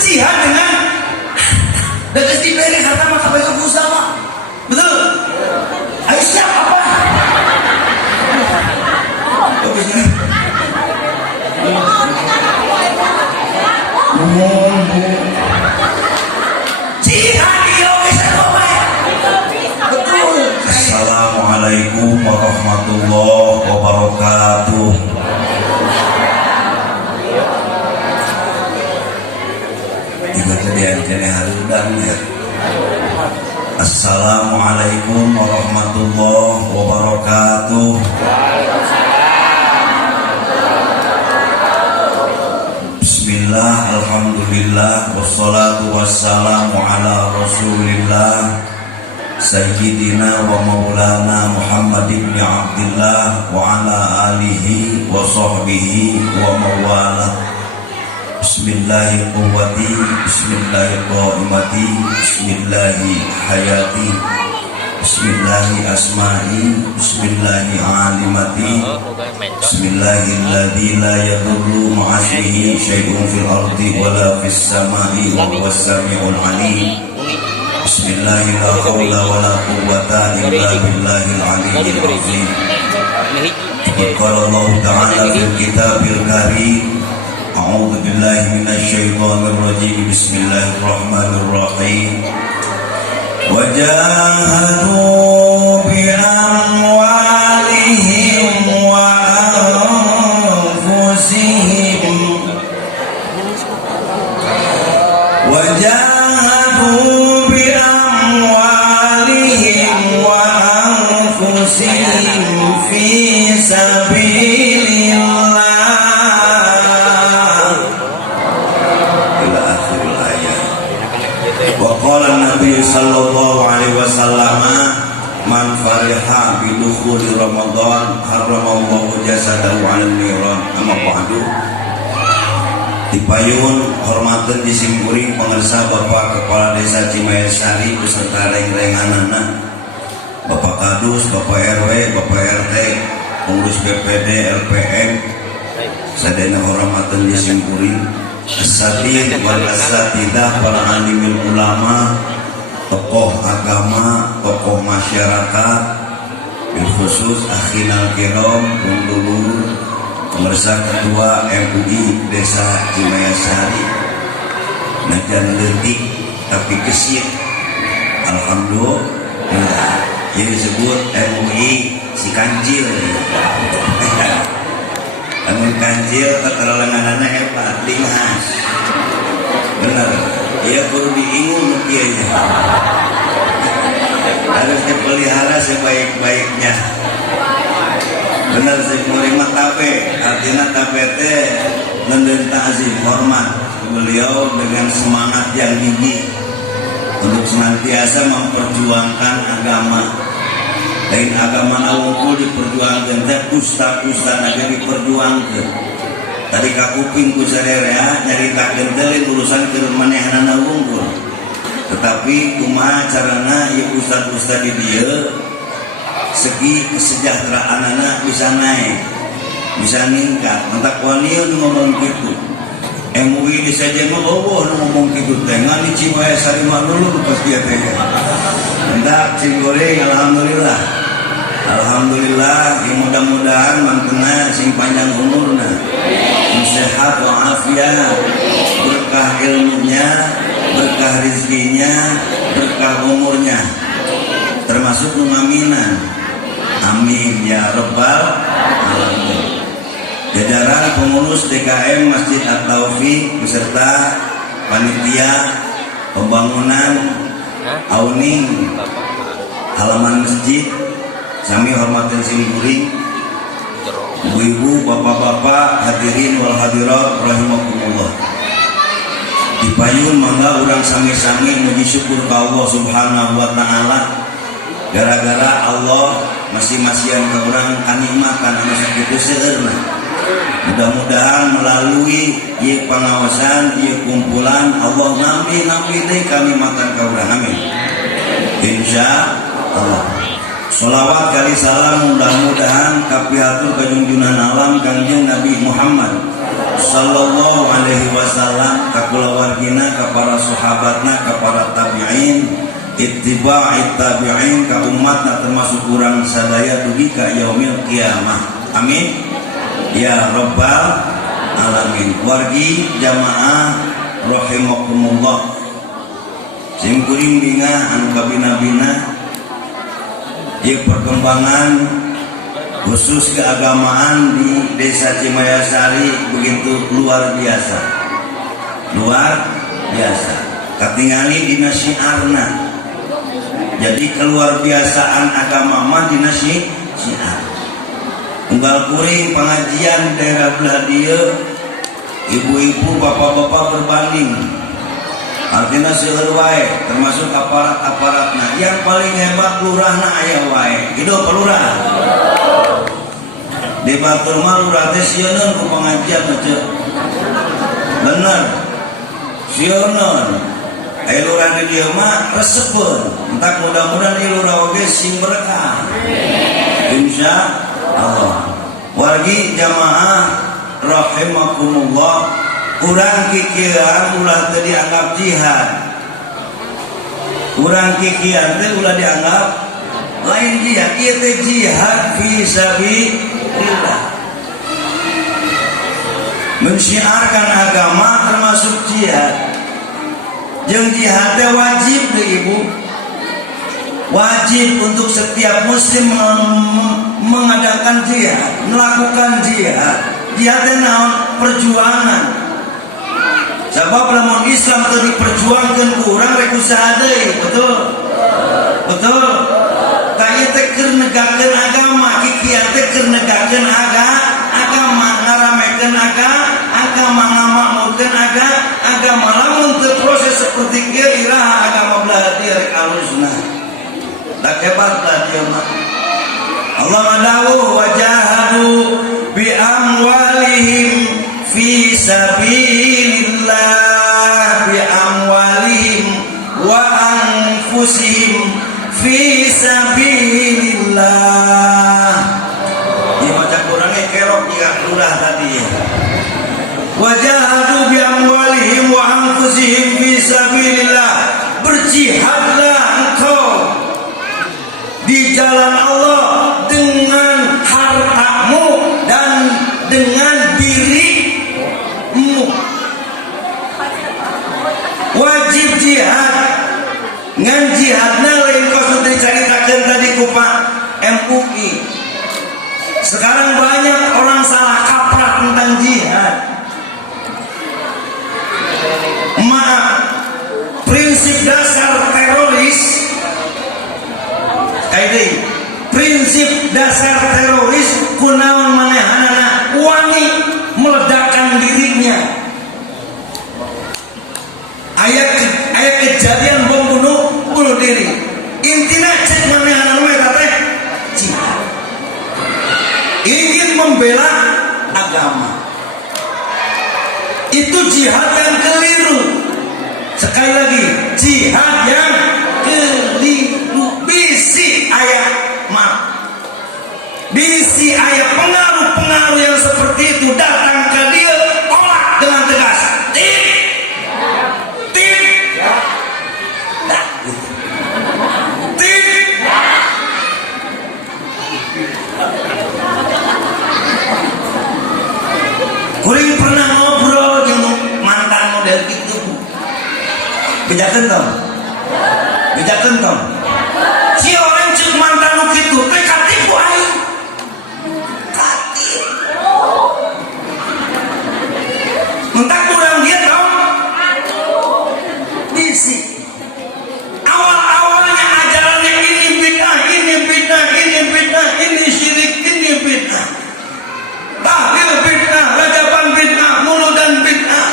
jihad dengan dekat diberi harta maka baik bersama. Betul? Ayo siap apa? Bagusnya. Jihad iyo bisa apa ya? Betul. Assalamualaikum warahmatullahi wabarakatuh. Kejadian kene harudang ya. Assalamualaikum warahmatullahi wabarakatuh. Bismillah, alhamdulillah, wassalatu wassalamu ala rasulillah Sayyidina wa maulana Muhammad ibn Abdillah wa ala alihi wa sahbihi wa mawalah. Bismillahi quwwati, bismillahi qaimati, bismillahi hayati, bismillahi asma'i, bismillahi alimati, bismillahi alladhi la yadurru ma'asyihi syai'un fil ardi wa la fis sama'i wa huwas sami'ul 'alim. Bismillahi la haula wa la quwwata illa billahil 'aliyyil 'azim. Qala Allah ta'ala fil kitabil karim. A'udzu billahi minasy syaithanir rajim. Bismillahirrahmanirrahim. Wa jahadu bi amwalihim wa anfusihim. Wa jahadu bi amwalihim wa anfusihim fi sabilillah. Qala Nabi sallallahu alaihi wasallam man fariha bi dukhuli Ramadan haramallahu jasadahu 'alal niran. Amma ba'du. Dipayun hormateun disimkuring pangarsa Bapak Kepala Desa Cimahi Sari beserta reng-renganana, Bapak Kadus, Bapak RW, Bapak RT, pengurus BPD, LPM, sadaya hormateun disimkuring asatid wal asatidah, para alimul ulama, tokoh agama, tokoh masyarakat, bil khusus akhinal kiram, dulur pemirsa ketua MUI Desa Cimahi Sari, najan leutik tapi gesit. Alhamdulillah. Jadi disebut MUI si kancil. Namun kancil keteranganana hebat, linghas. Benar, ia perlu diingung mutianya. Harus dipelihara sebaik-baiknya. Benar, menerima tape, artinya tape teh menderita ta'zim, hormat beliau dengan semangat yang tinggi untuk senantiasa memperjuangkan agama. Lain agama nawungkul diperjuangkan, teh ustad-ustad aja diperjuangkan. Tadi kakuping ku sarerea nyaritakeun teh urusan keur manehna nawungkul. Tetapi kumaha carana ieu ustad-ustad di dieu segi kesejahteraanana bisa naik, bisa ningkat. Entak wanieu ngomong kitu. MUI di saja mah boboh ngomong kitu teh ngan di Cimahi Sari mah dulu pas dia teh. Hendak cinggoring alhamdulillah. Alhamdulillah, mudah-mudahan mantena sing panjang umurna, sehat walafiat, berkah ilmunya, berkah rezekinya, berkah umurnya, termasuk ngaminan. Amin ya rabbal alamin. Jajaran pengurus DKM Masjid At-Taufiq beserta panitia pembangunan awning halaman masjid, kami hormatin simkuring, ibu-ibu, bapak-bapak, hadirin wal hadirat rahimakumullah. Dipayun mangga urang sami-sami muji syukur ka Allah Subhanahu wa taala. Gara-gara Allah masih-masihan ka urang kanikmatan anu sakitu seueurna. Mudah-mudahan melalui ieu pengawasan, ieu kumpulan Allah nampi deui kanikmatan ka urang. Amin. Insyaallah. Sholawat kali salam mudah-mudahan kapihatur kajunjunan alam Kangjeng Nabi Muhammad sallallahu alaihi wasallam ka kulawargina, ka para sahabatna, ka para tabi'in, ittiba'it tabi'in, ka umatna termasuk urang sadaya dugi ka yaumil kiamah. Amin ya rabbal alamin. Wargi jamaah rahimakumullah, sing kuring binga anu kabina-bina ieu perkembangan khusus keagamaan di Desa Cimayasari begitu luar biasa, luar biasa. Katingali dina syiarna, jadi keluar biasaan agama mah dina syiar. Unggal kuring pengajian daerah belah dieu, ibu-ibu bapak-bapak berbanding, artinya seueur wae termasuk aparat-aparatna. Yang paling hebat lurahna aya wae, hidup lurah. Di batur mah lurah teh sieun ku pengajian macet. Bener. Sieun. Aya lurah di dieu mah resepeun. Entak mudah-mudahan ieu lurah oge sing berkah. Insyaallah. Wargi jamaah rahimakumullah, urang kikieuan ulah teu dianggap jihad. Urang kikieuan teh ulah dianggap lain jihad. Ieu teh jihad fi sabilillah. Mensyiarkan agama termasuk jihad. Jeung jihad teh wajib deh ibu. Wajib untuk setiap muslim mengadakan jihad, melakukan jihad. Jihad teh naon? Perjuangan. Sebab lamun Islam teu diperjuangkeun ku urang rek usaha deui, betul? Betul. Ta ieu teh keur negakeun agama, kikieu teh keur negakeun agama, ngaramekeun agama, ngamakmurkeun agama. Lamun teu proses seperti kieu iraha agama belah dieu rek alusna. Tak hebatlah dia mah. Allah madawu wajahadu bi amwalihim fi sabilillah, bi amwalihim wa anfusihim fi sabilillah. Dia baca Qur'annya kerok juga lurah tadi. Wajahadu bi amwalihim wa anfusihim fi sabilillah. Berjihadlah engkau di jalan Allah dengan hartamu dan dengan dirimu. Wajib jihad. Ngan jihadna lain kau sudah diceritakan tadi ku Pak MUI. Sekarang banyak orang salah kaprah tentang jihad. Maaf, prinsip dasar teroris, prinsip dasar teroris kunaon manehanana wani meledakkan dirinya. Ayat kejadian bom bunuh diri. Intinya cek manehanana eta teh jihad. Ingin membela agama. Itu jihad yang keliru. Sekali lagi, jihad yang keliru. Bisi ayat bisi ayat pengaruh-pengaruh yang seperti itu datang ke dia, tolak dengan tegas. Kuring pernah ngobrol dengan mantan model gitu. Bejakeun tong. Bejakeun tong. Si orang cek mantan gitu, teh katipu aing. Mentak kurang dia tau. Bisi. Awal-awalnya ajarannya ini bid'ah, ini bid'ah, ini bid'ah, ini syirik, ini bid'ah. Tahlil bid'ah, rajaban bid'ah, muludan bid'ah.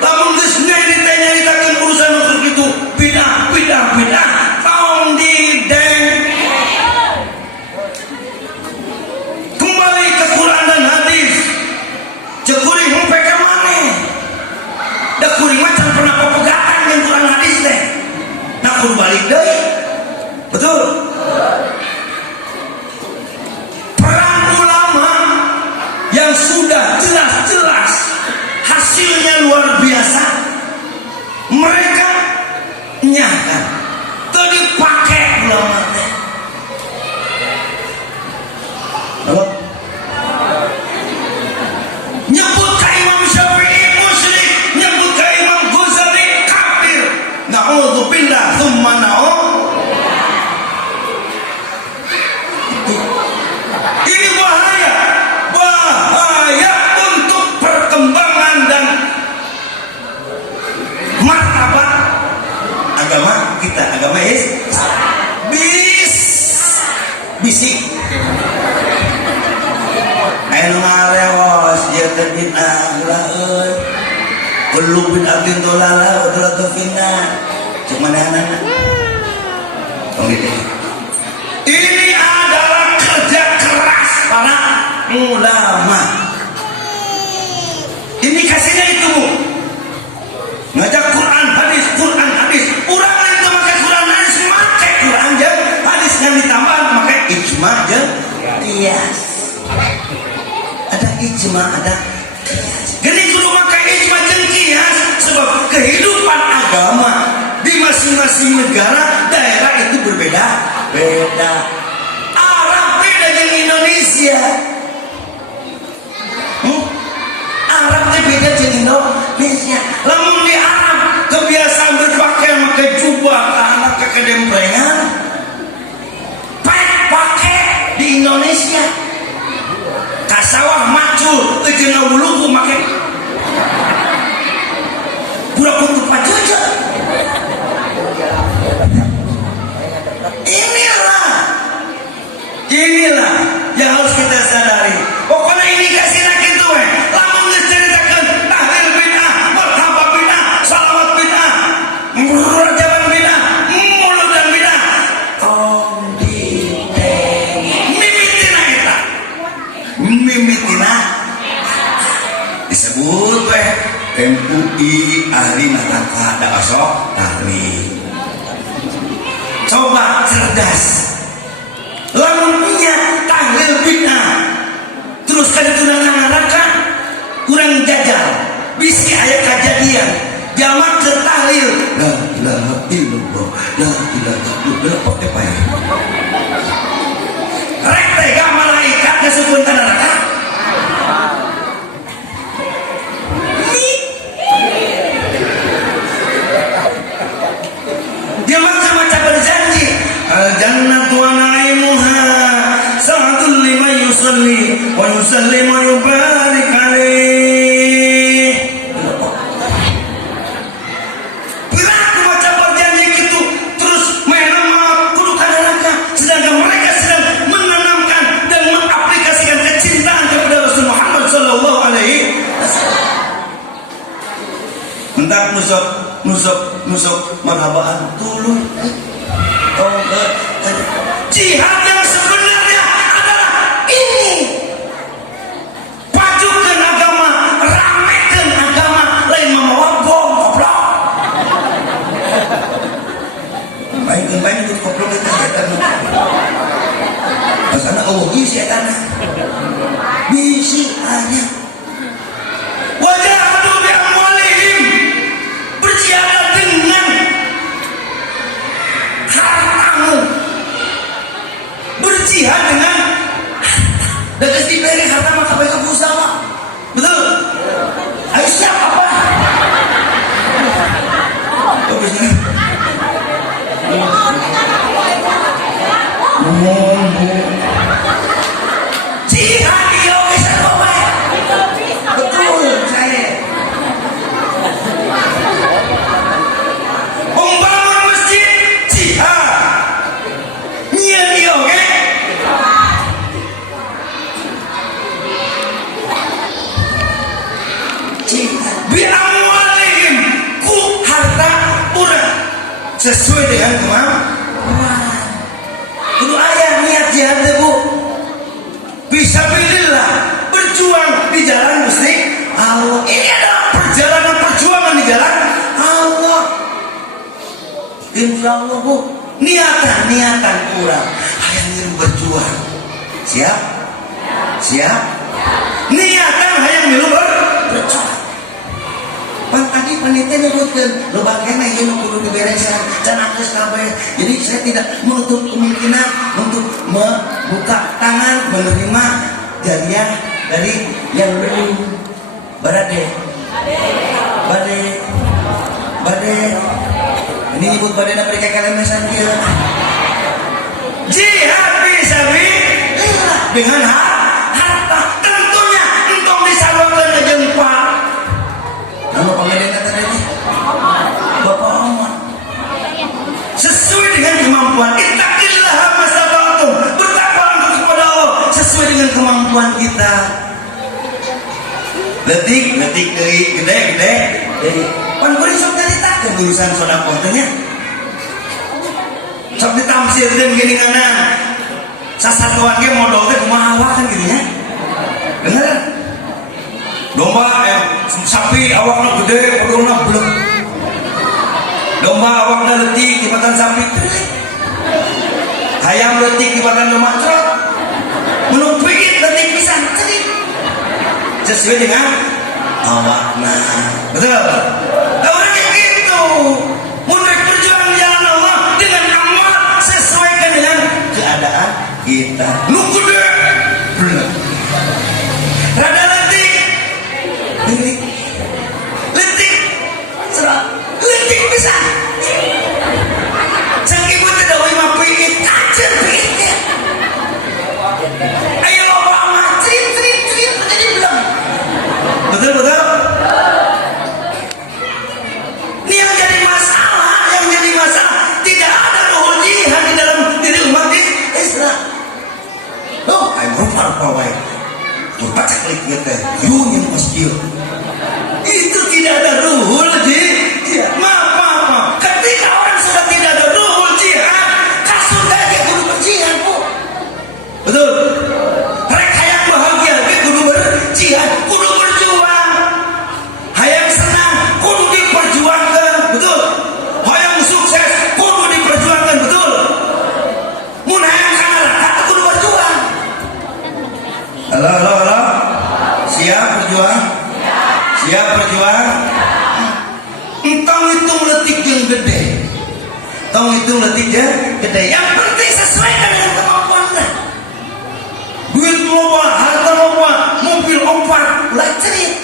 Lamun geus nyaritakeun urusan itu bid'ah, bid'ah, bid'ah. Taong di deng. Kembali ke Quran dan hadis. Cekuring hempe ke maneh. Da kuring mah can pernah pepegatan dengan Quran hadis teh. Nah kudu balik deui. Betul? Perang ulama yang sudah jelas-jelas mereka nyata tadi pakai ulama teh. Nyebut ke Imam Syafi'i musyrik, nyebut ke Imam Ghazali kafir. Na'udzubillah tsumma ini bahaya, bahaya untuk perkembangan dan martabat agama kita, agama bisik. Ayo ngarewas dia terbitnah gelaeun. Kullu bid'atin dolalah wa dhalalatu finnar. Cuk manehna. Ini adalah kerja keras para ulama. Ini kasihnya itu, Bu. Ngajak Quran hadis. Urang lain teu make Quran hadis, make Quran jeung hadis yang ditambah make ijma jeung qiyas. Ada ijma, ada qiyas. Gini kudu make ijma jeung qiyas sebab kehidupan agama di masing-masing negara daerah itu berbeda-beda. Arab beda dengan Indonesia. Arab beda dengan Indonesia. Lamun di Arab kebiasaan berpakaian pakai jubah, anak kedemprengan. Pakai di Indonesia. Kasawah macul, tejenga wuluku pakai. Pura kutu pajuja. Inilah yang harus kita sadari. Pokoknya ini kasih lagi tuh, lamun menceritakan tahlil bid'ah, marhaba bid'ah, salawat bid'ah, murajaban bid'ah, muludan bid'ah. Mimitina disebut MUI ahli neraka ada asok ahli. Coba cerdas. Lamunnya tahlil bid'ah terus kan itu neraka kurang jajal bisi ayat kejadian jamak ke tahlil la ilaha illallah la ilaha illallah pakai payah rek tega malaikat disebut neraka dia macam berjanji al-jannatu wa na'imuha sa'atul liman yusalli wa yusallim wa yubarik alaih. Bila aku baca berjanji gitu terus menama kudu neraka sedangkan mereka sedang menanamkan dan mengaplikasikan kecintaan kepada Rasul Muhammad sallallahu alaihi wasallam. Mentak nusuk marhabaan dulu. Jihad yang sebenarnya adalah ini. Pajukan agama, ramekan agama, lain membawa bom goblok. Baik itu goblok itu setan. Pasana eueuh setan. Bisi hanya. Wajahadu bi amwalihim, berjihad dengan hartamu, berjihad dengan dan istimewa harta maka baik aku sama, betul? Ayo siap apa? Bagusnya. Jihad dia bisa apa? Betul saya. Membangun masjid jihad. Niat dia oke? Jihad. Bi'amwalihim ku harta urang sesuai dengan kemampuan. Kudu aya niat jihad Bu. Fisabilillah, berjuang di jalan Gusti Allah. Ini adalah perjuangan di jalan Allah. Insya Allah Bu, niatan kurang, hayang berjuang. Siap? Niatan hayang berjuang. pan tadi panitia nyebutkan lo bagian aja lo kudu diberesan jangan akses kabeh. Jadi saya tidak menutup kemungkinan untuk membuka tangan menerima jadiah dari yang belum badai ini nyebut badai dan mereka kalian saja jihad fisabilillah dengan harta tentunya untuk disalurkan ke jengpa nama panggilan kata tadi Bapak Ahmad sesuai dengan kemampuan ittaqillah mastata'tum bertakwa kepada Allah sesuai dengan kemampuan kita. Letik gede pan kuring sok ceritakeun urusan sedekah teh nya sok ditamsirkeun gini ngana sasatuan ge modal teh kumaha kan gitu nya bener domba sapi awakna gede perutna blek domba awakna leutik dipatan sapi hayam leutik dipatan domba trot mun peuit leutik pisan cerit sesuai dengan awakna betul orang yang itu mundur perjuangan jalan Allah dengan amal sesuaikan dengan keadaan kita lu kudu bener rada letik serah letik bisa sang ibu tidak boleh mampir kacer pikir ayo loba amat cerit menjadi bilang betul ini yang jadi masalah tidak ada ruhul jihad di dalam diri umat Islam loh ayo rumpar pawai tuh baca klik gitu yunya masjid itu tidak ada ruhul jihad maaf ketika orang sudah tidak ada ruhul jihad kasur aja kudu berjihad bu betul rek hayang bahagia kudu berjihad kudu berjuang hayang senang kudu diperjuangkan betul hayang sukses kudu diperjuangkan betul mun hayang kana kudu berjuang halo siap berjuang entong hitung letik yang gede yang penting sesuaikan dengan kemampuannya duit loba harta loba mobil 4 ulah cerit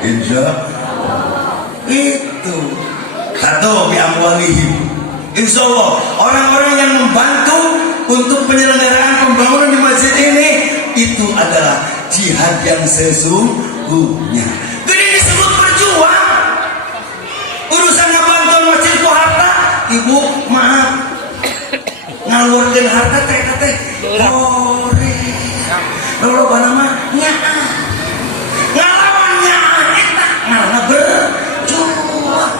insya itu satu biamwalihim insya Allah orang-orang yang membantu untuk penyelenggaraan pembangunan di masjid ini itu adalah jihad yang sesungguhnya. Jadi disebut berjuang urusan ngebantuan masjid ku harta ibu maaf ngalurkeun harta teh ore lalu nama nyaa ngalawan nyaa eta ngaranna berjuang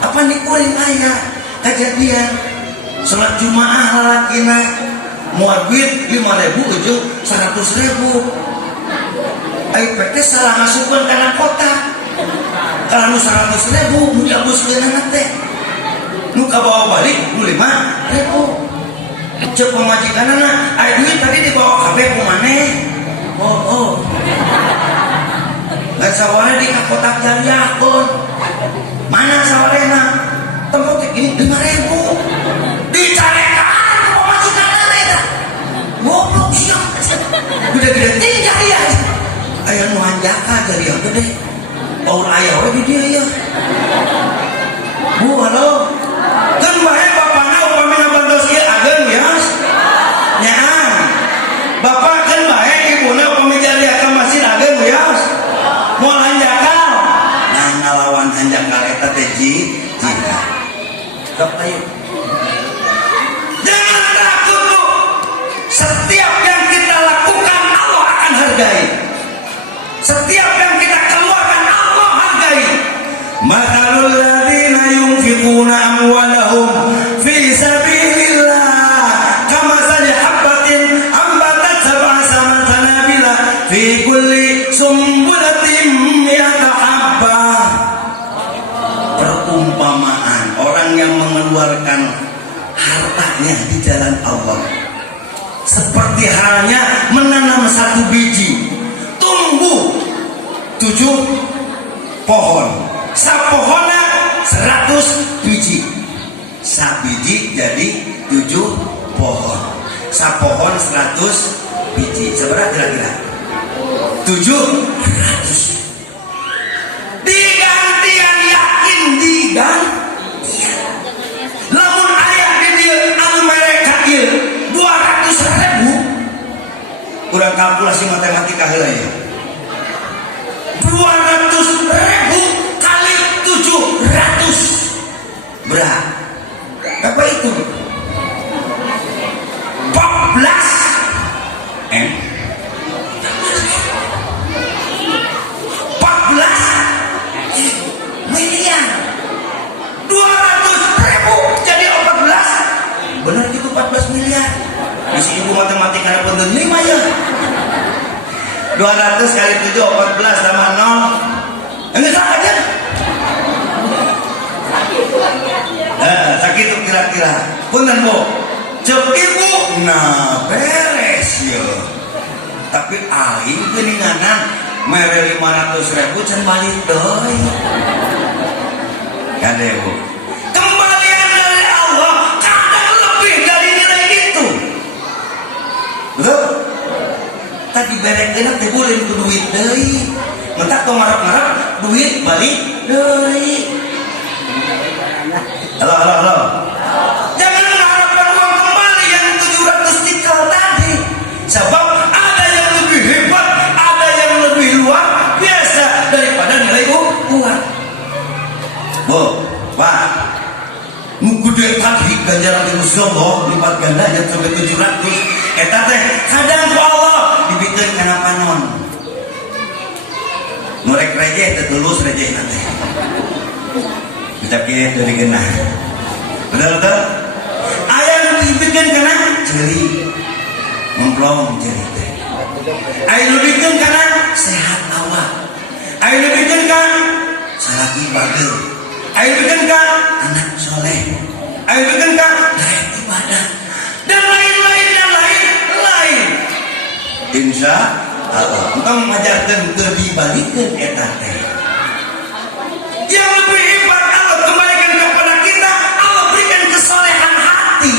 apa nih kuring aya kejadian sholat Jumaah lalakina muat duit 5.000 ujung 100.000 ayo PT salah masukkan karena kota kalau 100.000 nu diabuskeun teh nu kabawa balik 5.000 cek pemajikanana ayo duit tadi dibawa kabeh ku maneh dan sawarna di kotak jariakun mana sawarena tempat ini 5.000 dicarekan goblok siang gede-gede tinggal ya ayah nuanjaka dari yang gede baur ayah di dia ya bu halo kan bae bapakna upami ngabantos ieu ageun wias nyaa bapak kan bae ibuna upami jariah ka masjid ageun wias moal hanjakal nah ngalawan hanjakal eta teh jihad sok ayo jangan takut bu setiap yang kita lakukan Allah akan hargai setiap yang kita keluarkan Allah hargai matalul ladzina yunfiquna amwalahum fi sabilillah kamathali habatin ambatat sab'a sanabila fi kulli sumbulatin mi'ata habbah perumpamaan orang yang mengeluarkan hartanya di jalan Allah seperti halnya menanam satu biji tumbuh 7 pohon. Sapohona 100 biji. Sabiji jadi 7 pohon. Sapohon 100 biji. Seberapa kira-kira? 700. Digantian, yakin digantian. Lamun aya di dieu anu mereka ieu 200.000. Urang kalkulasi matematika heula ya. 200.000 kali 700 berapa? Apa itu? 14 M 14 miliar. 200.000 jadi 14. Benar gitu 14 miliar. Misi ibu matematika pun 5 ya. 200 kali 7 14 sama 0. Enggak salah aja. Sakit kira-kira. Punten Bu. Cek ibu nah beres ya. Tapi aing geuninganan mere 500.000 can balik deui. Kade Bu. Kembalian dari Allah kadang lebih dari nilai itu. Betul? Tadi berek enak teh boleh ku duit deui. Mentak tong ngarep-ngarep duit balik deui. Halo. Jangan mengharapkan uang kembali yang 700 tikal tadi. Sebab ada yang lebih hebat, ada yang lebih luar biasa daripada nilai uang. Bu, Pak, nu gede tadi ganjaran di Gusti Allah lipat ganda yang sampai 700. Eta teh kadang ku Allah dibikeun kana panon. Nu rek rejeh teh tulus rejeh nanti. Kita kieu dari genah. Betul? Aya nu dibikeun kana ceuli. Memplong ceuli teh. Aya nu dibikeun kana sehat awak. Aya nu dibikeun kana salat ibadah. Aya nu dibikeun kana anak soleh. Aya nu dibikeun kana daek ibadah. Dan lain-lain. Insya Allah engkau mengajarkan terdibalikkan eta teh. Yang lebih hebat Allah kembalikan kepada kita. Allah berikan kesolehan hati.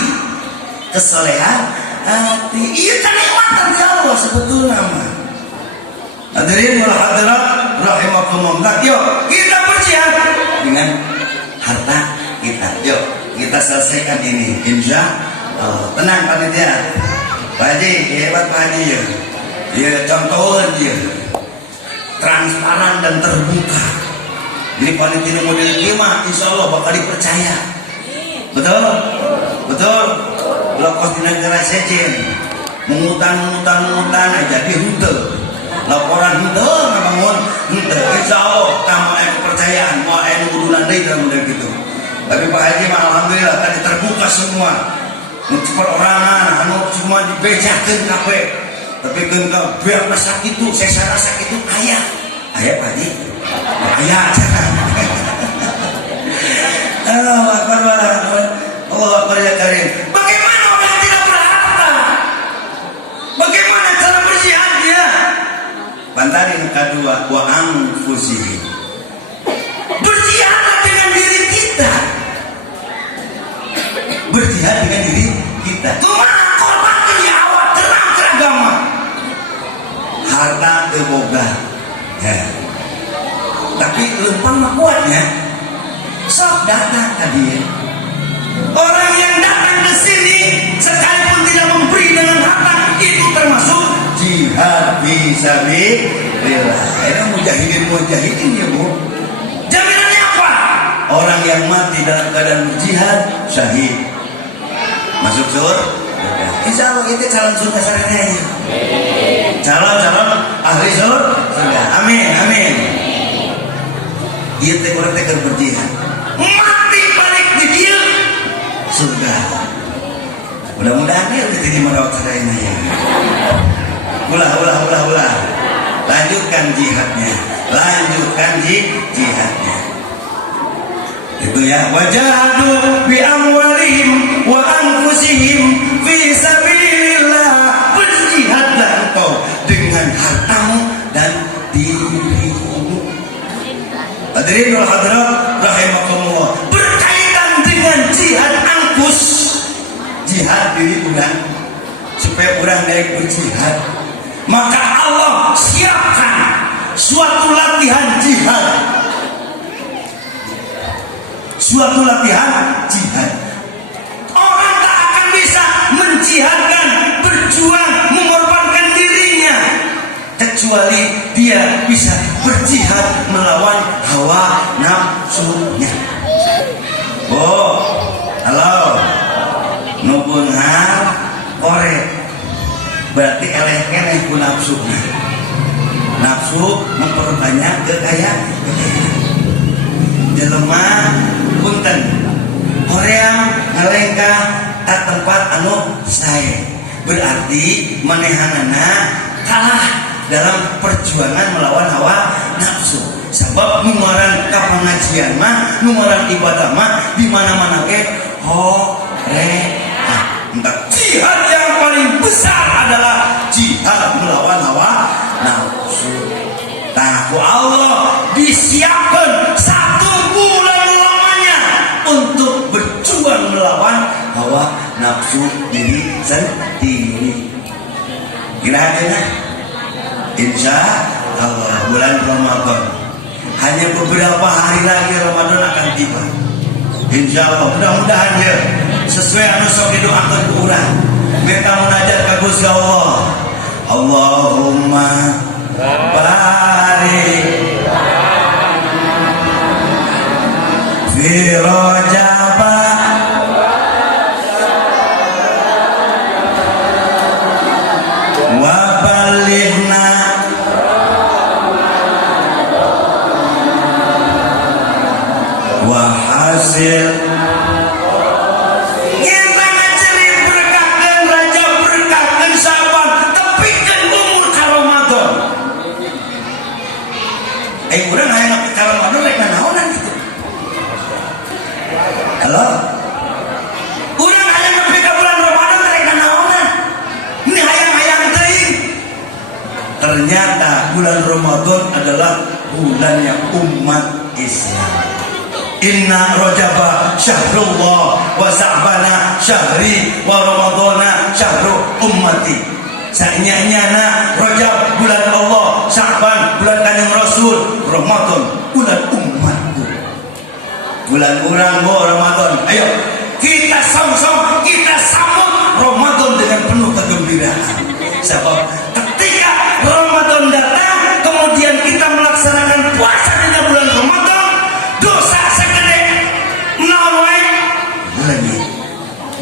Kesolehan hati. Iya kan nikmatan ya Allah sebetulnya mah. Hadirin wal hadirat rahimakumullah. Yuk kita berjihad dengan harta kita. Yuk kita selesaikan ini. Insya Allah. Tenang panitia. Pak Haji, hebat Pak Haji ya. Ya contohnya dia transparan dan terbuka. Jadi panitia model lima insya Allah bakal dipercaya. Betul? Lokos di negara sejen mengutan aja di hente. Laporan hente memang hente. Insya Allah kamu ada kepercayaan mau ada udulan dari dalam model gitu. Tapi Pak Haji alhamdulillah tadi terbuka semua. Perorangan anu semua dibejakan kafe. Tapi kalau biar sakit itu, saya rasa itu ayah Pak Haji, ayah. Allah Akbar ya Karim. Bagaimana orang tidak berharta? Bagaimana cara berjihad dia? Bantarin kedua, wa anfusihim. Berjihad dengan diri kita. Berjihad dengan diri kita. Cuma korbankan nyawa terang agama. Harta terboga. Ya. Tapi lempang mah kuatnya. Sok datang tadi. Orang yang datang ke sini sekalipun tidak memberi dengan harta itu termasuk jihad fisabilillah. Ini mujahidin ya Bu. Jaminannya apa? Orang yang mati dalam keadaan jihad syahid. Masuk surga. Insya Allah kita calon surga sarana ya. Calon ahli surga. Amin. Iya teh orang teh berjihad. Mati balik di dia surga. Mudah-mudahan dia kita di merawat sarana ya. Ulah. Lanjutkan jihadnya. Itu ya. Wajahadu bi amwalihim wa anfusihim fi sabilillah. Berjihadlah engkau dengan hartamu dan Hadirin wal hadirat rahimakumullah, berkaitan dengan jihad angkus, jihad diri urang supaya urang daek berjihad, maka Allah siapkan suatu latihan jihad, suatu latihan jihad. Orang tak akan bisa menjihadkan, berjuang, mengorbankan dirinya kecuali dia bisa berjihad melawan hawa nafsunya. Oh, halo, nubun korek berarti eleh-eleh ku nafsu. Nafsu memperbanyak kekayaan. Jelema punten hoream ngalengka tak tempat anu saya, berarti manehanana kalah dalam perjuangan melawan hawa nafsu. Sebab numaran ka pengajian mah, numaran ibadah mah di mana-mana ke entah. Jihad yang paling besar adalah jihad melawan hawa nafsu. Nah, Allah disiapkan 1 bulan lamanya untuk berjuang melawan hawa nafsu diri sendiri. Kira-kira insya Allah bulan Ramadan, hanya beberapa hari lagi Ramadan akan tiba. Insya Allah, mudah-mudahan ya sesuai anu sok didoakeun ku urang. Mereka munajat ka Gusti Allah. Allahumma barik fi Rajab wa balighna wa hasil urang aya ngapi ka Ramadan rek naonan gitu. Halo. Urang aya ngapi ka bulan Ramadan rek naonan. Ini hayang-hayang teuing. Ternyata bulan Ramadan adalah bulannya umat Islam. Inna Rajaba syahrullah wa Sa'bana syahri wa Ramadana syahru ummati. Sanyanya Rajab bulan Allah, Sya'ban bulan Kanjeng Rasul, Ramadan bulan umatku. Bulan urang Ramadan. Ayo kita sama-sama kita sambut Ramadan dengan penuh kegembiraan. Sebab ketika Ramadan datang kemudian kita melaksanakan puasa dengan bulan Ramadan, dosa segede naon wae lagi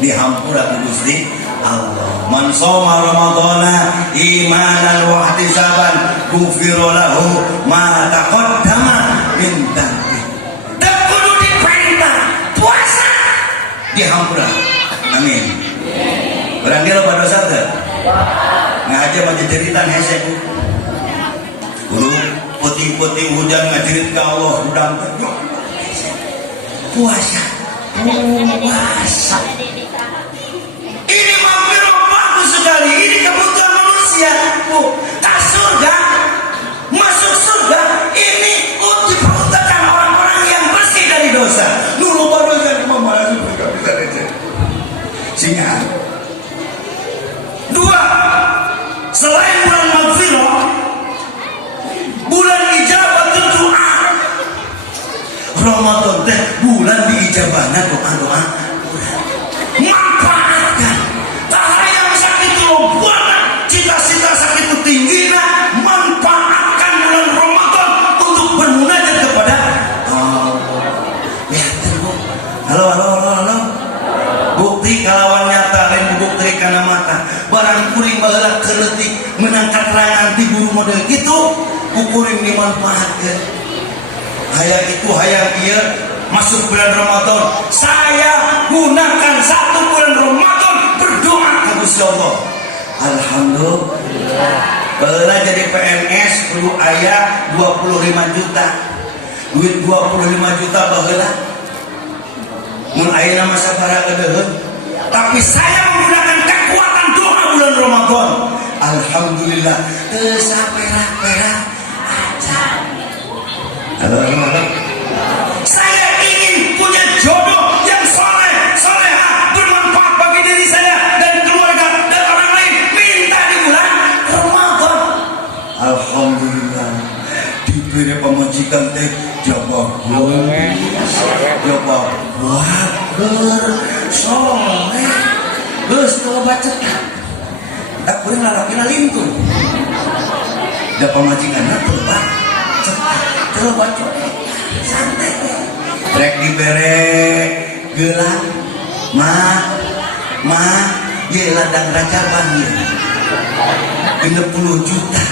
dihampura ku Gusti Allah. Man shoma ramadhana imanan wa ihtisaban ghufira lahu ma taqaddama min dhanbi. Teu kudu diperintah puasa dihampura. Amin. Urang ge loba dosa teu? Ngaja mah jeritan hese. Kudu puting-puting hujan ngajerit ka Allah udang teh. Puasa. Puasa. Ini mampir bagus sekali. Ini kebutuhan manusia. Tak surga, masuk surga. Ini diperuntukkan orang-orang yang bersih dari dosa. Dulu baru saya membalas mereka bisa receh. Singa. 2. Selain bulan Maghfirah, bulan ijabah doa. Ramadan teh bulan diijabahna doa-doa. Manfaatkan. Tahayang sakit lobana, cita-cita sakit tingginya, manfaatkan bulan Ramadan untuk bermunajat kepada Allah. Ya, halo. Bukti kalawan nyata lain bukti kana mata. Barang kuring baheula keleutik menangkat rangan ti guru model kitu, kuring dimanfaatkeun. Hayang itu hayang ieu masuk bulan Ramadan, saya gunakan 1 bulan Ramadan berdoa ke Gusti Allah. Alhamdulillah. Bala jadi PNS perlu aya 25 juta. Duit 25 juta baheula. Mun ayeuna mah sabaraha geudeun. Tapi saya menggunakan kekuatan doa bulan Ramadan. Alhamdulillah. Teu saperak-perak aja. Halo. dipilih pemajikan teh jawab jawab wager soleh geus kalau baca tak boleh lalaki lalingkung da pemajikan tuh pak kalau baca santai rek dibere gelang mah ye ladang racaban ye 60 juta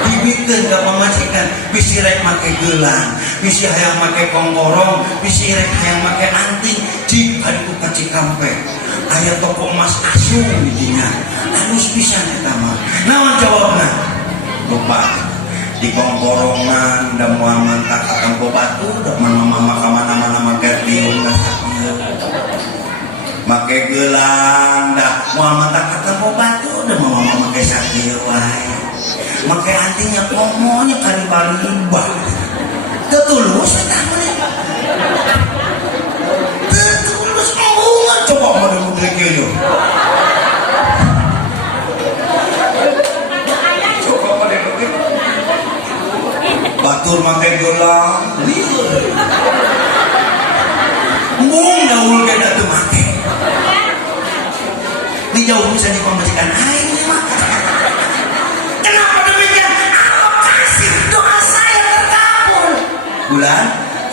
dibikeun ka pamajikan bisi rek make gelang bisi hayang make kongkorong bisi rek hayang make anting jika itu ka Cikampek aya toko emas asung di dinya halus pisan eta mah naon jawabna lupa di kongkorongan da moal mantak ka tempo batu da mama ka mana-mana make tiung da sakieu make gelang dah moal mantak ka tempo batu da mama make sakieu wae make antingnya komonya kari balimba tetulus eta mah tetulus ngomong coba model-model kieu coba model-model batur make gelang mung daul ge da teu make dijauh bisa dipamajikan aing mah kenapa demikian kasih doa saya terkabul bulan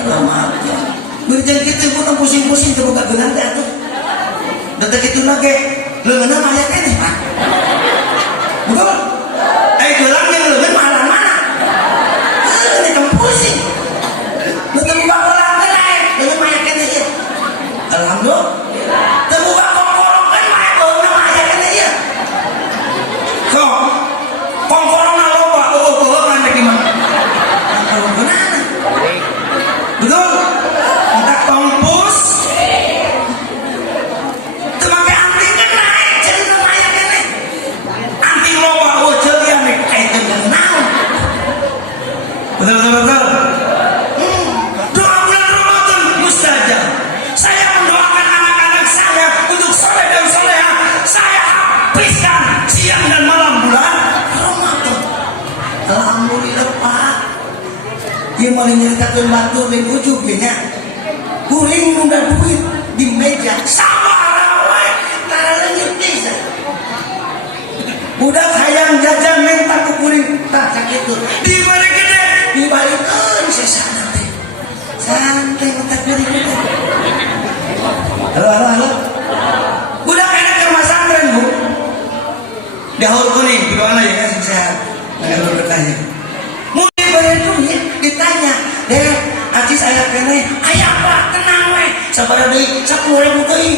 Ramadan berjanji kitu pun pusing-pusing teu buka gelang teh atuh da teh kitu na ge leungeunna mah aya keneh Pak betul gelang yang leungeun mah mana ini kan pusing nu teu buka gelang teh leungeun mah aya keneh ieu alhamdulillah teu buka kongkorong kan mah leungeun mah aya keneh ieu sok kongkorongna loba eueuh nanti gimana kalau benar betul entak tongpus teu make anting kan naik jadi nama aya keneh anting loba ceuk ya nek teu naon betul doa bulan Ramadan mustajab saya mendoakan anak-anak saya untuk soleh dan soleha saya habiskan siang dan malam bulan Ramadan alhamdulillah Pak ieu mah nyaritakeun batur di ujug ge nya kuring nunda duit di meja sabaraha wae tara leungit pisan budak hayang jajan mentak ku kuring tah sakitu dibari gede dibalikeun sesana teh santai utak deui halo budak enak ke pesantren Bu dahur kuning doana ya kan sehat dengan berkahnya mungkin bari duit ditanya deh acis aya keneh aya Pak tenang we sabaraha deui 10.000 deui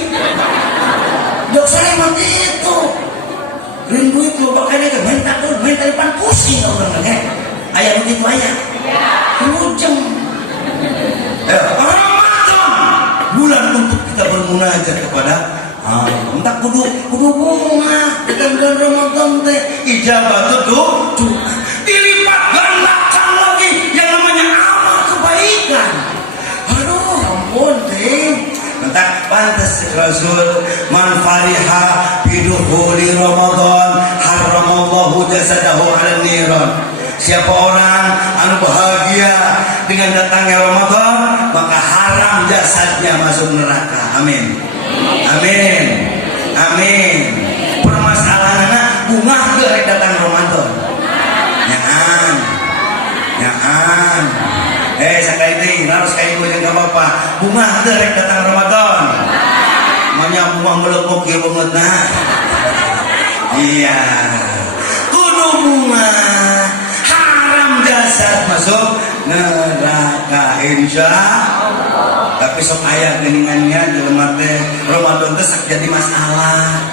dok saya mah kitu lain duit loba keneh ke mentak depan pusing urang teh aya begitu aya lujeng Ramadan bulan untuk kita bermunajat kepada entah kudu bunga dengan bulan Ramadan teh ijabah doa dilipat gandakan lagi yang namanya amal kebaikan aduh ampun teh entah pantas Rasul man fariha bidukhuli Ramadan haramallahu jasadahu 'alan niran siapa orang anu bahagia dengan datangnya Ramadan maka haram jasadnya masuk neraka amin amin amin permasalahanna bunga rek datang Ramadan nyaan sakali deui harus ka ibu jeung ka bapak bunga rek datang Ramadan manya bunga meuleuh kieu beungeutna iya kudu bunga haram jasad masuk neraka insyaallah tapi sok aya geuningannya jelema teh Ramadan teh sak jadi masalah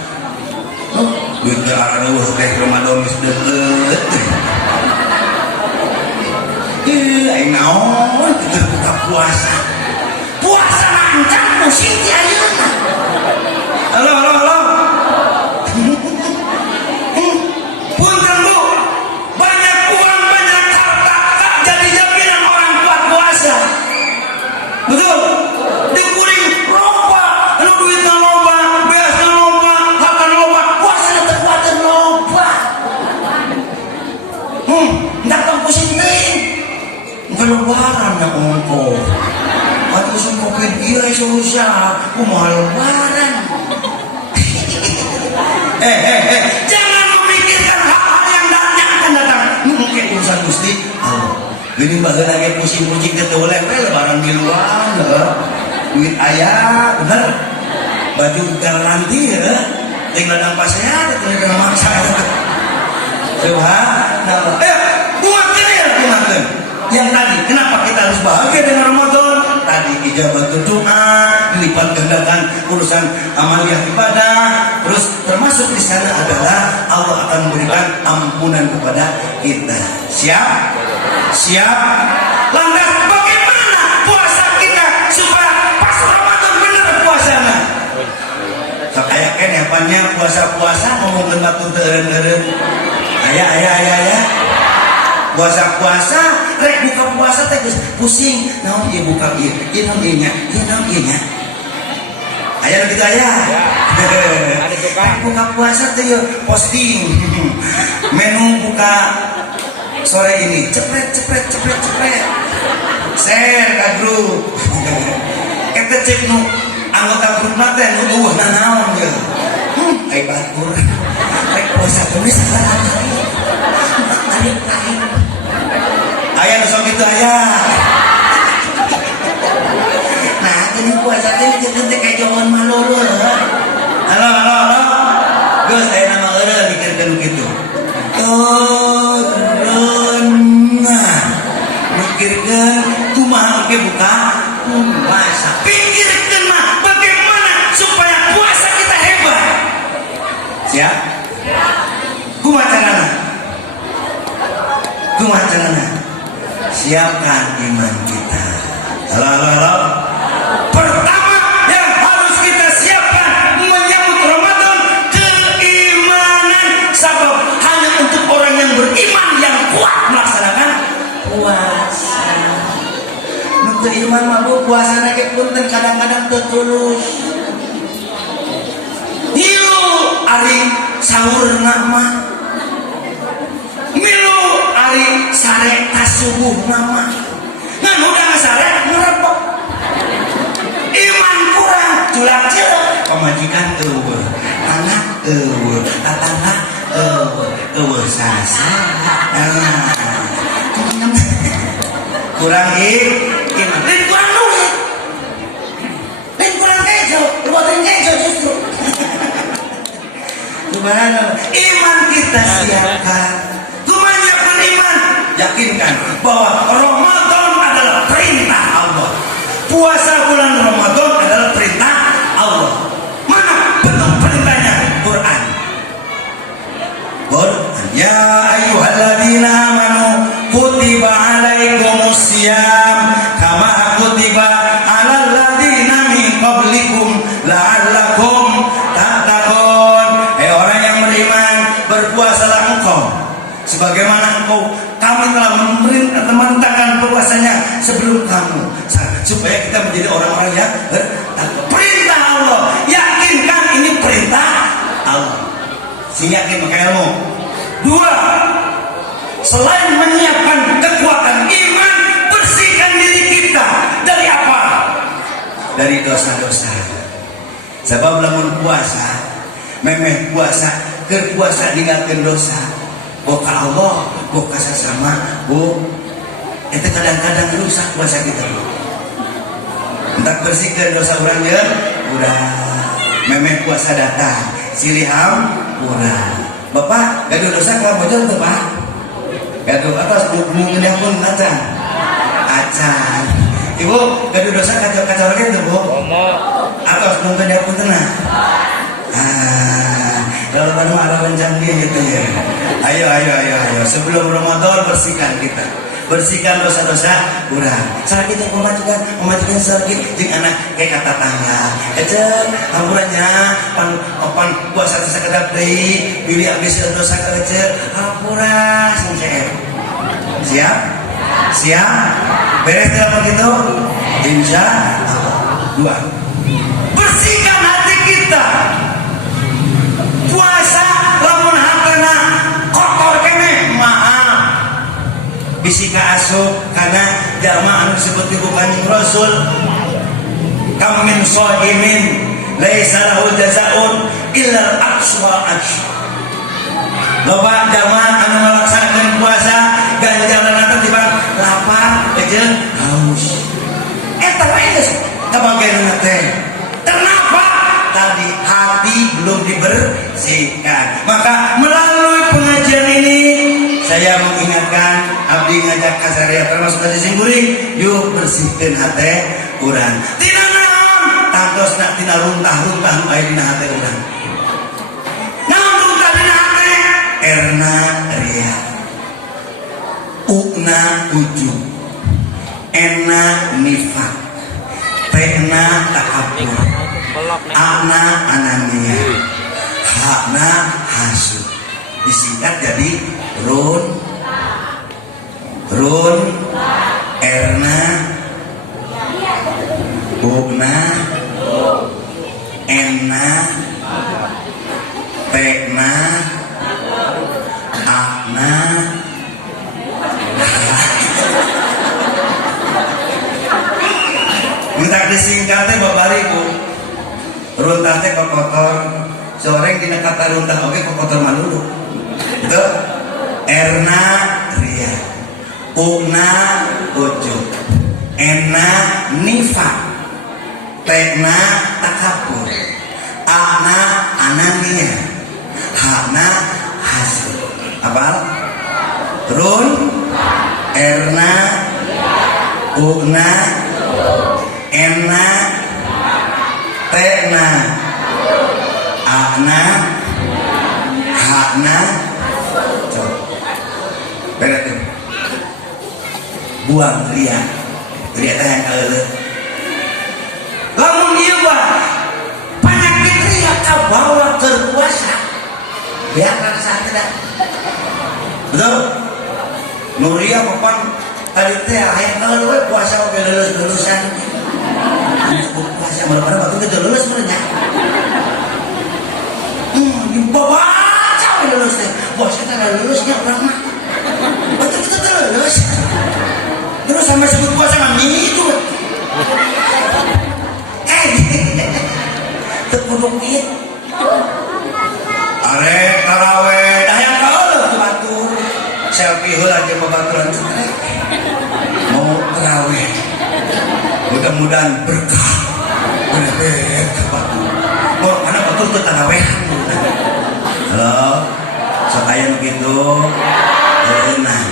duit areuh teh Ramadan geus deukeut aing naon keur buka puasa mancan musim ti ayeuna halo punten Bu banyak uang banyak harta tak jadi jaminan orang kuat puasa betul dikuring loba anu duitna loba beasna loba harta loba puasana teu kuateun loba ndak tong pusing teuing lebaran ya ongko. Waktu musim covid iya susah, kumaha lebaran. Jangan memikirkan hal-hal yang akan datang. Mungkin urusan Gusti Allah. Ini baheula lagi pusing-pusing teh oleh lebaran di luar, duit aya, bener. Baju garanti ya, tinggal ladang pasean, tinggal maksa. Subhanallah. Kumaha yang tadi, kenapa kita harus bahagia dengan Ramadan? Tadi ijabah doa, dilipat gandakan urusan amaliyah ibadah, terus termasuk di sana adalah Allah akan memberikan ampunan kepada kita. Siap? Siap? Lantas bagaimana puasa kita supaya pas Ramadan bener puasanya? So kayak kan apanya puasa-puasa ngomong batu teureun-teureun. Aya. Puasa-puasa, rek buka puasa teh geus pusing. Naon ieu buka ieu? Ieu naon ieu nya? Ieu naon ieu nya? Aya nu kitu aya. Ada tukang buka puasa teh yeuh posting. Menu buka sore ini cepret. Share ka grup. Eta cek nu anggota grup na teh nu eueuh nanaon ge. Ai batur. Rek puasa kumis sakali. Ayah nusok itu ayah. Nah ini puasa ini kita kayak jangan malu loh. Halo. Gus, saya nama orang mikirkan begitu. Mikirkan kumaha ke buka puasa. Pikirkan mah bagaimana supaya puasa kita hebat. Siap? Kumaha carana? Siapkan iman kita. Halo. Pertama yang harus kita siapkan menyambut Ramadan, keimanan. Sebab hanya untuk orang yang beriman yang kuat melaksanakan puasa. Untuk iman mabuk puasa nake punten kadang-kadang tertulus. Hiu ari sahur nama. Milu ari sare tasubuh nama. Ngan udah sare ngerepok. Iman kurang culak cilak. Pemajikan eueuh, anak eueuh, tatangga eueuh sasa. Kurang iman. Lain kurang duit. Lain kurang kejo, perbuatan kejo justru. Subhanallah. Iman kita siapkan. Yakinkan bahwa Ramadan adalah perintah Allah. Puasa bulan Ramadan adalah perintah Allah. Mana bentuk perintahnya? Quran. Ya ayyuhalladzina amanu kutiba alaikumusiyam kama kutiba alal ladzina min qablikum la'allakum tattaqun. Orang yang beriman, berpuasalah engkau sebagaimana engkau kami telah memerintahkan puasanya sebelum kamu supaya kita menjadi orang-orang yang perintah Allah. Yakinkan ini perintah Allah. Yakin pakai ilmu. Dua, selain menyiapkan kekuatan iman, bersihkan diri kita dari apa? Dari dosa-dosa. Sebab lamun puasa, memeh puasa, kerpuasa ninggalkeun dosa. Boka Allah, boka sesama, itu kadang-kadang rusak puasa kita. Entah bersihkan dosa orang ya, udah memeh puasa datang, siliham, udah. Bapak, gaduh dosa kalau bocor tuh pak, gaduh atas mungkin pun acan. Ibu, gaduh dosa kacau lagi tuh bu, atas mungkin pun tenang. Kalau baru ada rencana gitu ya. Ayo. Sebelum Ramadan bersihkan kita. Bersihkan dosa-dosa kurang. Saat kita memajukan sedikit jeng anak kayak kata tangga. Ecen, ampurannya pan puasa sekedap deui, pilih habis dosa kecil, ampura sing Siap? Beres tidak begitu? Insya Allah. Dua. Bersihkan hati kita. Puasa lamun hatana kotor kene maaf bisi kaasup karena jalma anu disebut ku Kanjeng Rasul kam min shaimin laisa lahu jazaa'un illa al-aqsu wal ajr. Loba jalma anu ngalaksanakeun puasa ganjaran teh tibang lapar jeung haus. Eta wae geus kabageanna teh. Kenapa? Tadi hati belum dibersihkan. Maka melalui pengajian ini saya mengingatkan abdi ngajak kasariat termasuk dari Singguri, yuk bersihkan hati urang. Tina naon? Tangtosna tina runtah-runtah nu aya dina hati urang. Naon runtah dina hati? Erna ria. Ukna ujub. Ena nifak. Tena takabur. Ana anania. Hakna hasud. Disingkat jadi run, erna, bugna, enna, tekna, akna. Minta disingkatnya babariku. Runtah teh kotor, soreng dina kata runtah oke kotor malulu. Itu erna ria, una ujub, ena nifak, tekna takabur, ana anania, hakna hasud. Apa? Run, erna, una, ena, tekna, akna, hakna. Beres tuh. Buang ria teh yang kaleuleut. Lamun ieu mah penyakit ria kabawa keur puasa. Biar rasa teh. Betul? Nu ria papan tadi teh hayang kaleuleut puasa oge leuleus-leulesan. Puasa mana-mana batu teh leuleus meureun nya. Dibaca we leuleus teh. Puasa teh leuleusnya urang mah. Betul kita terus sampai sebut puasa nggak itu terpuduk itu arek taraweh dah yang kau tuh batu selfie aja pembaturan mau taraweh mudah-mudahan berkah bener ke batu mau mana batu ke taraweh halo sekalian begitu nah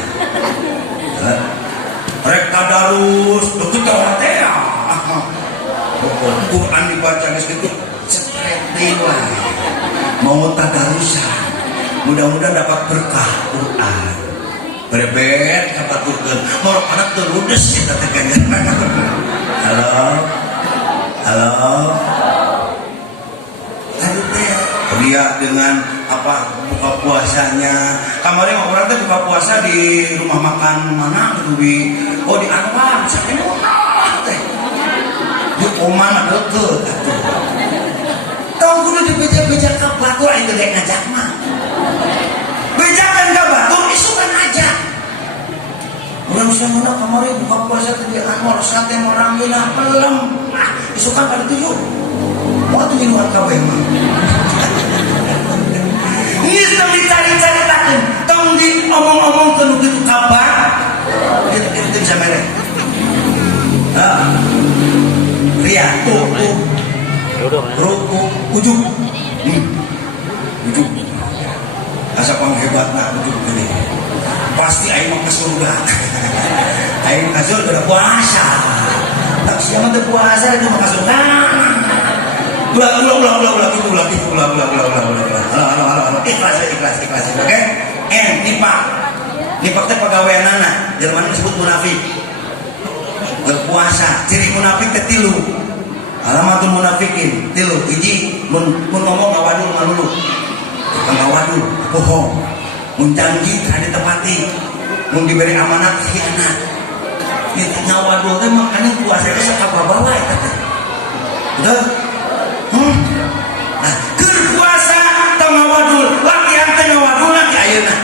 rek tadarus deket orang teh Quran dibaca geus kitu seperti lah mau tadarusan mudah-mudahan dapat berkah Quran berebet kapaturkeun mor anak teu ludes eta teh ganjaran. Halo tadi teh dia dengan apa buka puasanya kemarin orang tuh buka puasa di rumah makan mana gitu di Anwar misalnya teh di Oman deket kau kudu dibeja-beja ke batur itu dek ngajak mah bejakan ke batur isukan aja orang sana kemarin buka puasa di Anwar sate orang gila pelem isukan pada tujuh mau tuh minuman kabeh mah ini sedang dicari-caritakan tong diomong-omong ke begitu kabar itu bisa merek ria ruku ujub asa panghebat nak ujub gini pasti aing mah ke surga aing ka surga puasa tak siapa teh puasa itu mah ka surga ulah ikhlas oke nipak teh pagaweanana Jerman disebut munafik berpuasa ciri munafik teh tilu alamatul munafikin tilu hiji mun ngomong ngawadul malulu ngawadul bohong mun janji kada tepati mun diberi amanat khianat itu ngawadul teh makanya puasa teh sakabawa eta teh betul. Nah, keur puasa teu ngawadul, laki teh ngawadul laki ayeuna.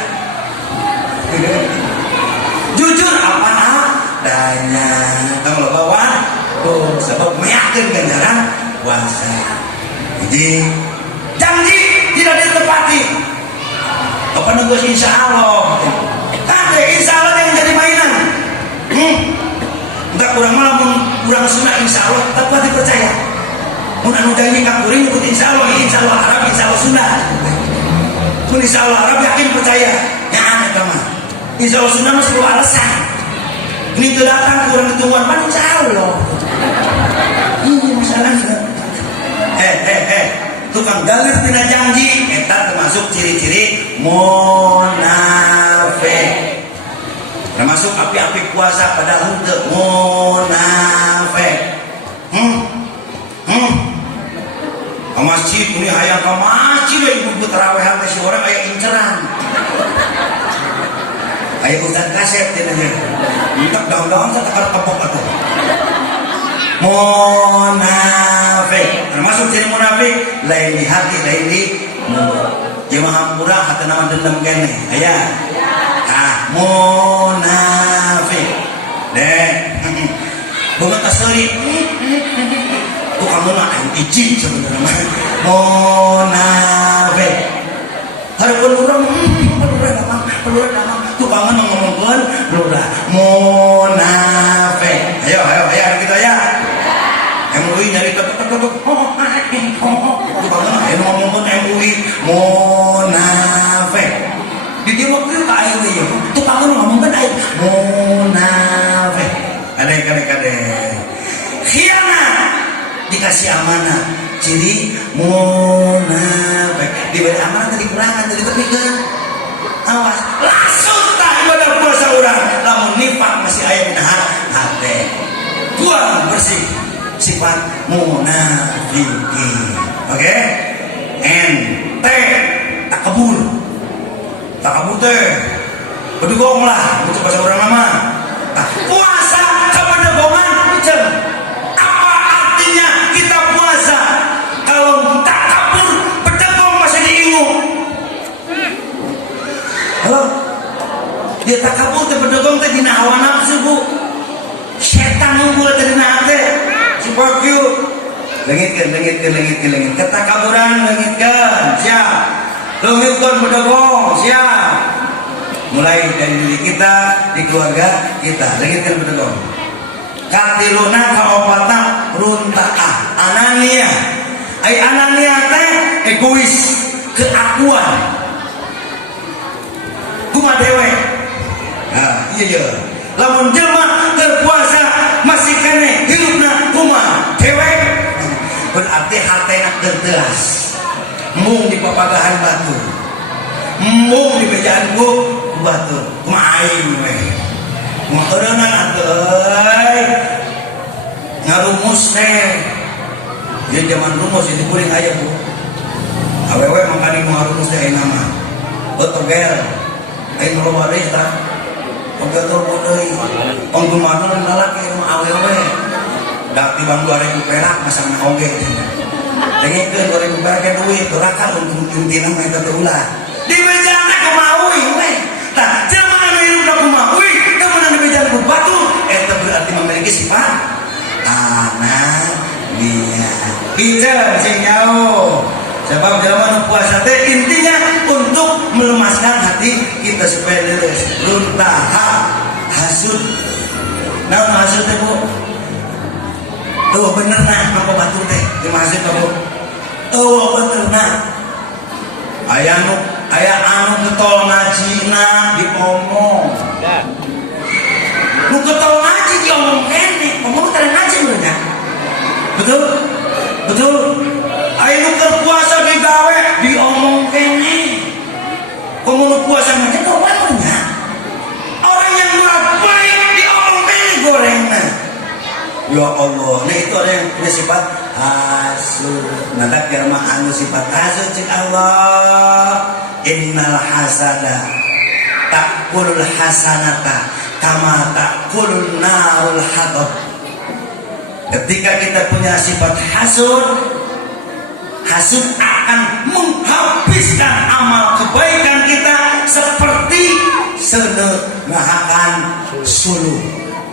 Jujur banyak. Tahu lo bawa? Tuh, sebab meyakinkan ganjaran puasa. Jadi janji tidak ditepati. Apa nunggu insya Allah? Kade insya Allah yang jadi mainan. Enggak kurang malam, kurang sunnah insya Allah tetap dipercaya. Mun anu janji kakuring ikut insya Allah Arab, insya Allah sunnah. Mun insya Allah Arab yakin percaya. Ya aneh teman. Insya Allah sunnah masih bawa alasan. Ini tuh datang kurang ditungguan pan insya Allah. Ini masalahnya. Tukang galir tina janji, eta termasuk ciri-ciri munafik. Termasuk api-api puasa padahal henteu munafik. Ke masjid ini hayang ke masjid ibu tarawehan teh si urang aya inceran. Aya ustaz kasep cenah nya. Mintak daun-daun teh tekar kepok atuh. Munafik. Termasuk ciri munafik lain di hati, lain di jemaah hampura hati nama dendam kene. Aya. Munafik. Deh. Bunga tasori. Tukang mah izin sebenarnya. Munafik. Hareupeun urang peluran tukang ngomongkeun lurah. Munafik. Ayo kita ya. MUI nyari tukang ayo ngomongkeun MUI munafik. Di dia waktu itu ayo ieu. Tukang ngomongkeun ayo munafik. Kade. Khianat. Dikasih amanah, ciri munafik. Diberi amanah tadi kurangan, tadi tepikeun. Awas, langsung tak ibadah puasa urang. Lamun nifak masih aya di hati. Buang bersih sifat munafikin. Oke? N-T takabur teh bedugong lah untuk bahasa urang nama. Puasa kebedugongan cenah. Kita puasa kalau tak kabur pedegong masih diingu. Halo, dia tak kabur teh pedegong teh dina hawa nafsu bu. Setan ngumpul teh dina hate. Sipak yuk. Lengitkeun. Ketakaburan lengitkeun. Siap. Lengitkeun pedegong. Siap. Mulai dari diri kita, di keluarga kita. Lengitkeun pedegong. Katiluna kaopatan runtaah anania. Anania teh egois, keakuan. Kumaha dewe. Nah, iya. Lamun jelema terpuasa masih kene hidupna kumaha dewe. Berarti hatena terteas. Mung di papagahan batu. Mung di bejaan ku batu. Kumaha aing we. Makarenan atuh ngarumus teh. Dia zaman rumus itu kuring aya bu. Awewe mangkani mau ngarumus teh ayeuna mah. Betogel. Aing loba deui tah. Pogel turbo deui. Panggumanna lalaki mah awewe. Da tibang 2000 perak masang oge. Dengekeun 2000 perak ge duit doraka untuk intina mah eta teh ulah. Di mejana kumaha we. Tah jelema anu hirupna kumaha we. Batu, itu berarti memiliki sifat anania. Kita sing jauh. Sebab dalam puasa teh intinya untuk melemaskan hati kita supaya leres. Runtaha, hasud. Nah, hasud teh bu. Tuh bener nah apa batu teh di masjid bu. Tuh bener nah. Aya anu ketol ngajina diomong. Lu ketol ngaji diomong kene, ngomong teh ngaji bener. Betul. Ayo nu keur puasa digawe diomong kene. Komo puasa mah kok wae. Orang yang baik diomong kene gorengna. Ya Allah, nah itu ada yang punya sifat hasud. Nah tak kira mah anu sifat hasud cik Allah. Innal hasada takulul hasanata kama takulun narul hatab. Ketika kita punya sifat hasud akan menghabiskan amal kebaikan kita seperti senengahakan suluh.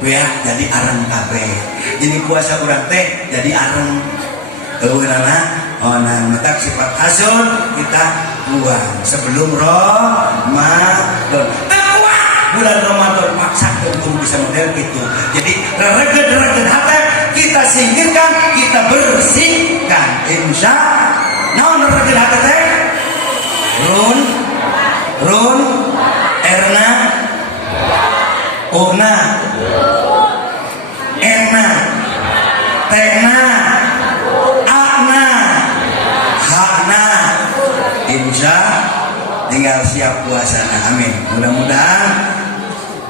ya jadi areng kabeh. Jadi puasa urang teh jadi areng. Eueunana mata sifat hasun kita buang sebelum Ramadan. Bulan Ramadan maksa untuk bisa model gitu. Jadi regen hati kita singkirkan, kita bersihkan. Insya naon regen hati teh? Run Erna Una Erna Tena Ana Hana insya tinggal siap puasa. Amin. Mudah-mudahan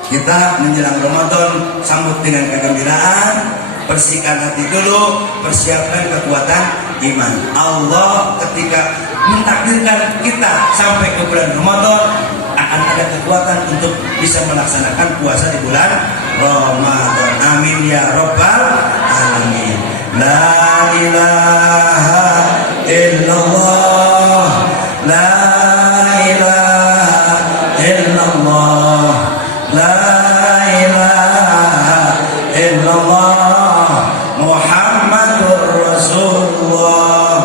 kita menjelang Ramadan sambut dengan kegembiraan, bersihkan hati dulu, persiapkan kekuatan iman. Allah ketika mentakdirkan kita sampai ke bulan Ramadan akan ada kekuatan untuk bisa melaksanakan puasa di bulan Ramadan. Amin ya rabbal alamin. La ilaha illallah, la ilaha illallah, la ilaha illallah, Muhammadur Rasulullah.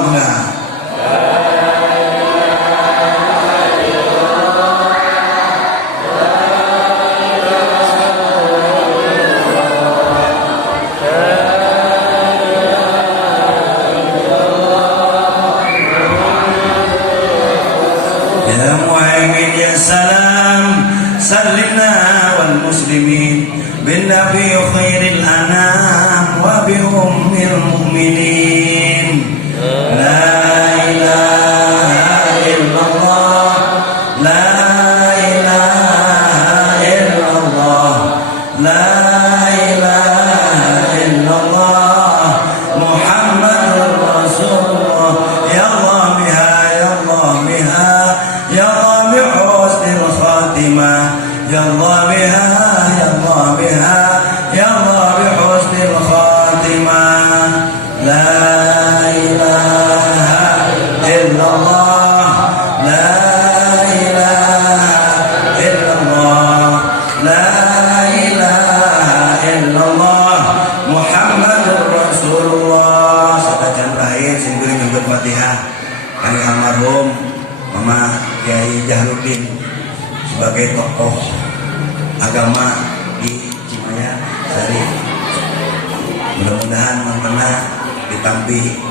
سلمنا والمسلمين بالنبي خير الأنام وبأم المؤمنين. لا إله إلا الله، لا إله إلا الله، لا إله إلا الله، محمد رسول الله. يا الله بها، يا الله بها، يا الله بحسن الخاتمة، يا الله بها، يا الله بها، يا الله بحسن الخاتمة. لا إله إلا الله، لا إله إلا الله، لا إله إلا الله، محمد رسول الله. Satajan terakhir singkuring nyebut Fatihah kami almarhum Mama Kiai Jahrudin sebagai tokoh agama di Cimaya Sari. Mudah-mudahan mana ditampi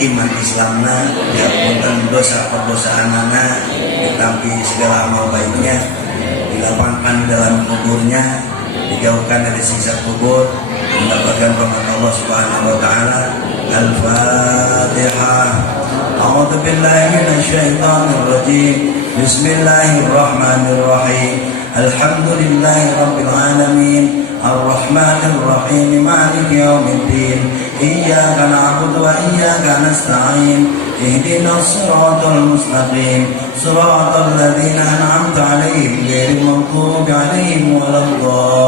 iman Islamna, diampunkan dosa perdosaanana, ditampi segala amal baiknya, dilapangkan dalam kuburnya, dijauhkan dari siksa kubur, mendapatkan rahmat Allah Subhanahu wa taala. Al-Fatihah. A'udzu billahi minasy syaithanir rajim. Bismillahirrahmanirrahim. Alhamdulillahi rabbil alamin. Ar-Rahmanir Rahim. Maliki yaumiddin. Iyyaka na'budu wa iyyaka nasta'in. Ihdinas siratal mustaqim. Siratal ladzina an'amta 'alaihim ghairil maghdubi 'alaihim waladdallin.